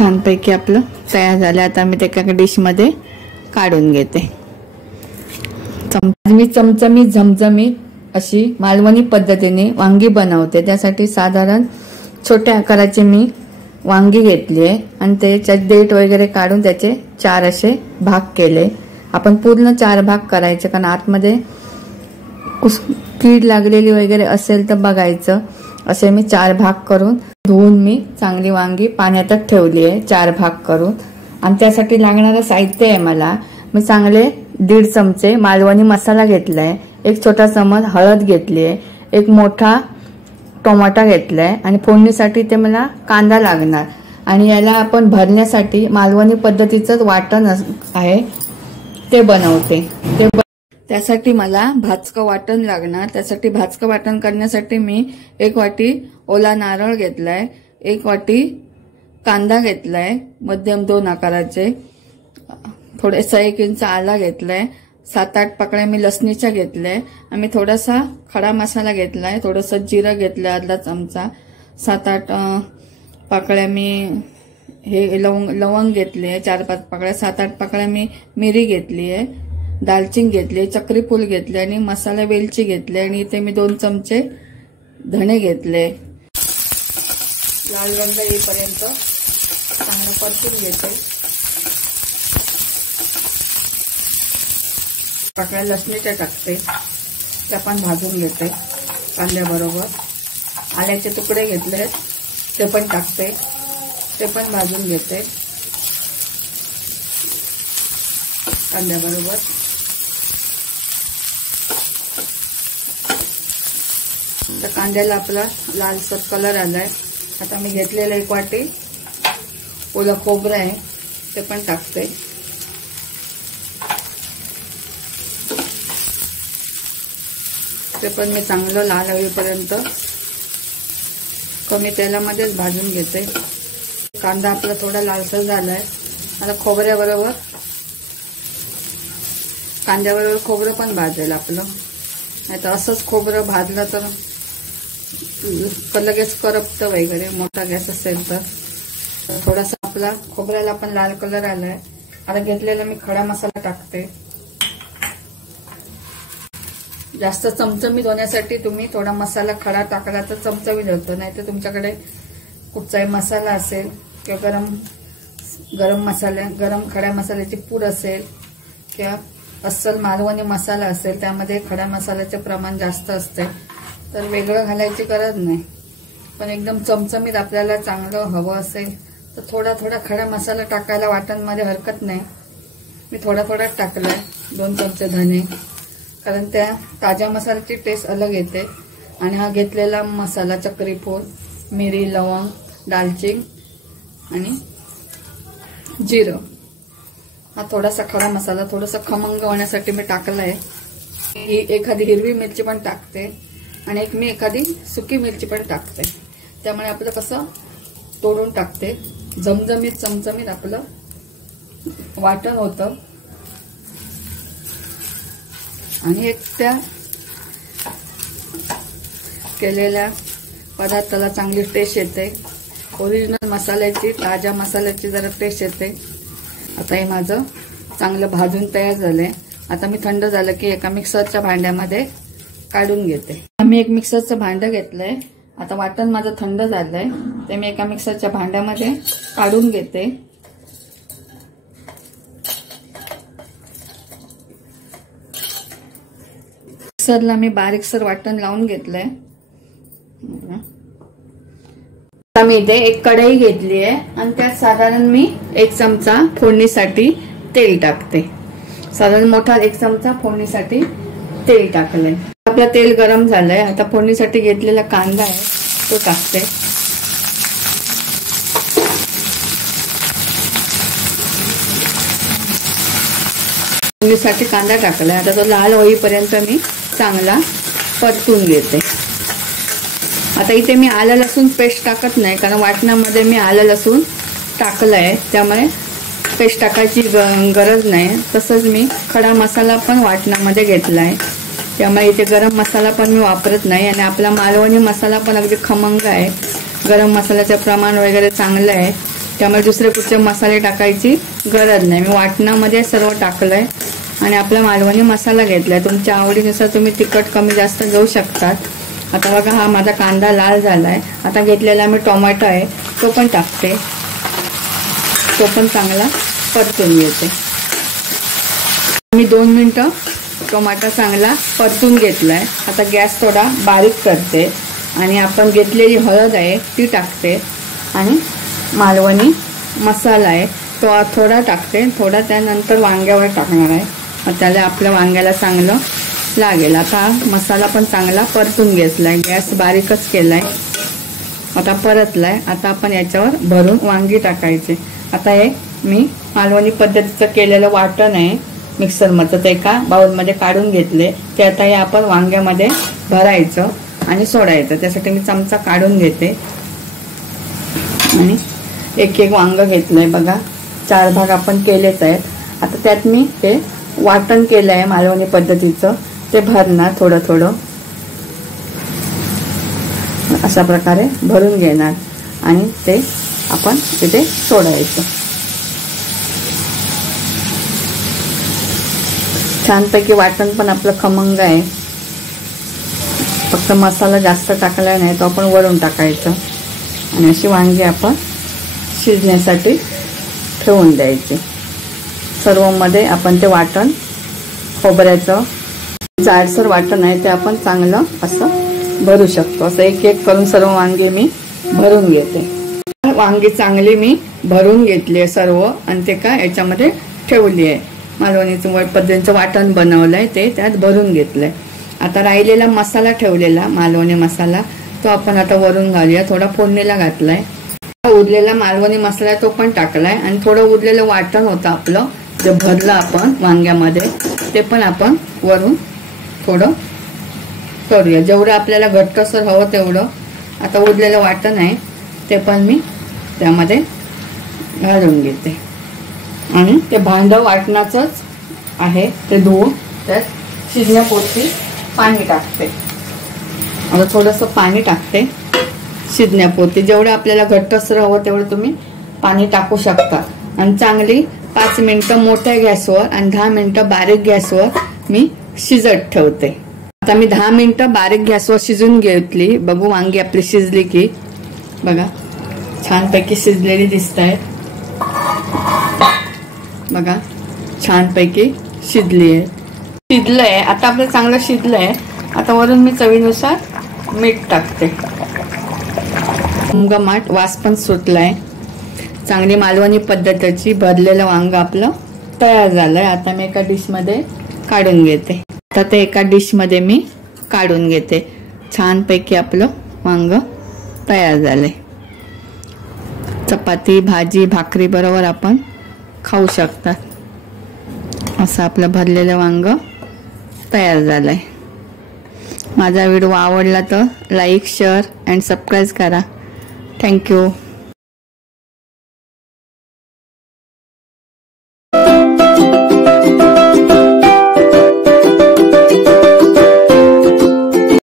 छानपैकी आपलं तयार झालं। आता मी ते एका डिश मध्ये काढून घेते। मी चमचमीत झमझमीत अशी मालवणी पद्धतीने वांगी बनवते। त्यासाठी साधारण छोट्या आकाराचे मी वांगी घेतली आहे आणि त्याच्यात देठ वगैरे काढून त्याचे 4 असे भाग केले। आपण पूर्ण 4 भाग करायचे, कारण आतमध्ये कीड लागलेली वगैरे असेल तर बघायचं। असे मी 4 भाग करून धुवून मी चांगली वांगी पाण्यातच ठेवली आहे 4 भाग करून। आणि त्यासाठी लागणारं साहित्य आहे मला, मी चांगले 1.5 चमचे मालवणी मसाला घेतलाय, 1 छोटा चमच हळद घेतली आहे, 1 मोठा टोमॅटो घेतलाय आणि फोडणीसाठी ते मला कांदा लागणार। आणि याला आपण भरण्यासाठी मालवणी पद्धतीचंच वाटण आहे ते बनवते। त्यासाठी मला भाजकं वाटण लागणार। त्यासाठी भाजकं वाटण करण्यासाठी मी 1 वाटी ओला नारळ घेतलाय, 1 वाटी कांदा घेतलाय मध्यम 2 आकाराचे, थोडेसा 1 इंच आला घेतलाय, 7-8 पाकळ्या मी लसणीच्या घेतल्या आणि थोडासा खडा मसाला घेतलाय, थोडंसं जिरं घेतलं अर्धा चमचा, 7-8 पाकळ्या मी हे लवंग घेतले, 4-5 पाकळ्या, 7-8 पाकळ्या मी मिरी घेतली आहे, दालचिनी घेतली, चक्री फूल घेतले आणि मसाला वेलची घेतली आणि इथे मी 2 चमचे धणे घेतले। लाल रंग येईपर्यंत चांगलं परतून घेते। पाकळ्या लसणीच्या टाकते, त्या पण भाजून घेते कांद्याबरोबर। आल्याचे तुकडे घेतले ते पण टाकते, ते पण भाजून घेते कांद्याबरोबर। तर कांद्याला आपला लालसर कलर आलाय। आता मी घेतलेलं 1 वाटी ओलं खोबरं आहे ते पण टाकते। ते पण मी चांगलं लाल होईपर्यंत कमी तेलामध्येच भाजून घेते। कांदा आपला थोडा लालसर झालाय। आता खोबऱ्याबरोबर कांद्याबरोबर खोबरं पण भाजेल आपलं, नाही तर असंच खोबरं भाजलं तर लगेच करपतं वगैरे, मोठा गॅस असेल तर। थोडासा आपला खोबऱ्याला पण लाल कलर आलाय। आता घेतलेला मी खडा मसाला टाकते। जास्त चमचमीत होण्यासाठी तुम्ही थोडा मसाला खडा टाकला तर चमचमीत होतो, नाही तर तुमच्याकडे कुठचाही मसाला असेल किंवा गरम खड्या मसाल्याची पूड असेल किंवा अस्सल मालवणी मसाला असेल, त्यामध्ये खड्या मसाल्याचे प्रमाण जास्त असते तर वेगळं घालायची गरज नाही। पण एकदम चमचमीत आपल्याला चांगलं हवं असेल तर थोडा खडा मसाला टाकायला वाटणमध्ये हरकत नाही। मी थोडा टाकलाय, 2 चमचे धणे, कारण त्या ताज्या मसाल्याची टेस्ट अलग येते। आणि हा घेतलेला मसाला चक्री फूल, मिरी, लवंग, दालचिनी आणि जिरं, हा थोडासा खडा मसाला थोडासा खमंग होण्यासाठी मी टाकलाय। एखादी हिरवी मिरची पण टाकते आणि मी एखादी सुकी मिरची पण टाकते, त्यामुळे आपलं कसं तोडून टाकते, झमझमीत चमचमीत आपलं वाटण होतं। आणि एक त्या केलेल्या पदार्थाला चांगली टेस्ट येते, ओरिजिनल मसाल्याची ताज्या मसाल्याची जरा टेस्ट येते। आता हे माझं चांगलं भाजून तयार झालंय। आता मी थंड झालं की एका मिक्सरच्या भांड्यामध्ये काढून घेते। मी एक मिक्सरचं भांडं घेतलंय। आता वाटण माझं थंड झालंय ते मी एका मिक्सरच्या भांड्यामध्ये काढून घेते। मिक्सरला मी बारीकसर वाटण लावून घेतलंय। आता मी इथे एक कढई घेतली आहे आणि त्यात साधारण मी 1 चमचा फोडणीसाठी तेल टाकते। साधारण मोठा 1 चमचा फोडणीसाठी तेल टाकलंय। आपलं तेल गरम झालंय। आता फोडणीसाठी घेतलेला कांदा आहे तो टाकते। फोडणीसाठी कांदा टाकलाय। आता तो लाल होईपर्यंत मी चांगला परतून घेते। आता इथे मी आलं लसूण पेस्ट टाकत नाही, कारण वाटणामध्ये मी आलं लसूण टाकलंय, त्यामुळे पेस्ट टाकायची गरज नाही। तसंच मी खडा मसाला पण वाटणामध्ये घेतलाय, त्यामुळे इथे गरम मसाला पण मी वापरत नाही। आणि आपला मालवणी मसाला पण अगदी खमंग आहे, गरम मसाल्याचं प्रमाण वगैरे चांगलं आहे, त्यामुळे दुसरे कुठचे मसाले टाकायची गरज नाही. मी वाटणामध्ये सर्व टाकलंय आणि आपला मालवणी मसाला घेतलाय. तुमच्या आवडीनुसार तुम्ही तिखट कमी जास्त घेऊ शकतात. आता बघा हा माझा कांदा लाल झालाय. आता घेतलेला मी टोमॅटो आहे तो पण टाकते. तो पण चांगला परतून घेते. मी 2 मिनिटं टोमॅटो चांगला परतून घेतलाय. आता गॅस थोडा बारीक करते आणि आपण घेतलेली हळद आहे ती टाकते आणि मालवणी मसाला आहे तो थोडा टाकते. थोडा त्यानंतर वांग्यावर टाकणार आहे. त्याला आपल्या वांग्याला चांगलं लागेल. आता मसाला पण चांगला परतून घेतलाय. गॅस बारीकच केलाय. आता परतलाय. आता आपण याच्यावर भरून वांगी टाकायचे. आता हे मी मालवणी पद्धतीचं केलेलं वाटण आहे मिक्सरमधलं ते एका बाउलमध्ये काढून घेतले. ते आता हे आपण वांग्यामध्ये भरायचं आणि सोडायचं. त्यासाठी मी चमचा काढून घेते आणि एक एक वांग घेतलंय. बघा 4 भाग आपण केलेच आहेत. आता त्यात मी हे वाटण केलं आहे मालवणी पद्धतीचं ते भरणार. थोडं थोडं अशा प्रकारे भरून घेणार आणि ते आपण इथे सोडायचं. छानपैकी वाटण पण आपलं खमंग आहे. फक्त मसाला जास्त टाकला नाही तो आपण वरून टाकायचं आणि अशी वांगी आपण शिजण्यासाठी ठेवून द्यायची. सर्व मध्ये आपण ते वाटण खोबऱ्याचं जाडसर वाटण आहे ते आपण चांगलं असं भरू शकतो. असं एक एक करून सर्व वांगी मी भरून घेते. वांगी चांगली मी भरून घेतली आहे सर्व आणि ते काय याच्यामध्ये ठेवली आहे. मालवणीचं पद्धतीचं वाटण बनवलंय ते त्यात भरून घेतलंय. आता राहिलेला मसाला ठेवलेला मालवणी मसाला तो आपण आता वरून घालूया. थोडा फोडणीला घातलाय. उरलेला मालवणी मसाला तो पण टाकलाय आणि थोडं उरलेलं वाटण होतं आपलं जे भरलं आपण वांग्यामध्ये ते पण आपण वरून थोडं करूया. जेवढं आपल्याला घट्टसर हवं तेवढं. आता उरलेलं वाटण आहे ते पण मी त्यामध्ये घालून घेते आणि ते भांडं वाटणाचंच आहे ते धुवून त्यात शिजण्यापुरती पाणी टाकते. आता थोडंसं पाणी टाकते शिजण्यापुरती. जेवढं आपल्याला घट्टसर हवं तेवढं तुम्ही पाणी टाकू शकता आणि चांगली 5 मिनिटं मोठ्या गॅसवर आणि 10 मिनिटं बारीक गॅसवर मी शिजत ठेवते. आता मी 10 मिनिटं बारीक गॅसवर शिजून घेतली. बघू वांगी आपली शिजली की. बघा छानपैकी शिजलेली दिसत आहे. बघा छानपैकी शिजली आहे. शिजलंय आता आपलं चांगलं शिजलंय. आता वरून मी चवीनुसार मीठ टाकते. घमघमाट वास पण सुटलाय. चांगली मालवणी पद्धतीची भरलेलं वांग आपलं तयार झालंय. आता मी एका डिशमध्ये काढून घेते. आता ते एका डिशमध्ये मी काढून घेते. छानपैकी आपलं वांग तयार झालंय. चपाती भाजी भाकरी बरोबर आपण खाऊ शकता. असं आपलं भरलेलं वांग तयार झालंय. माझा व्हिडिओ आवडला तर लाईक शेअर अँड सबस्क्राईब करा. थँक्यू.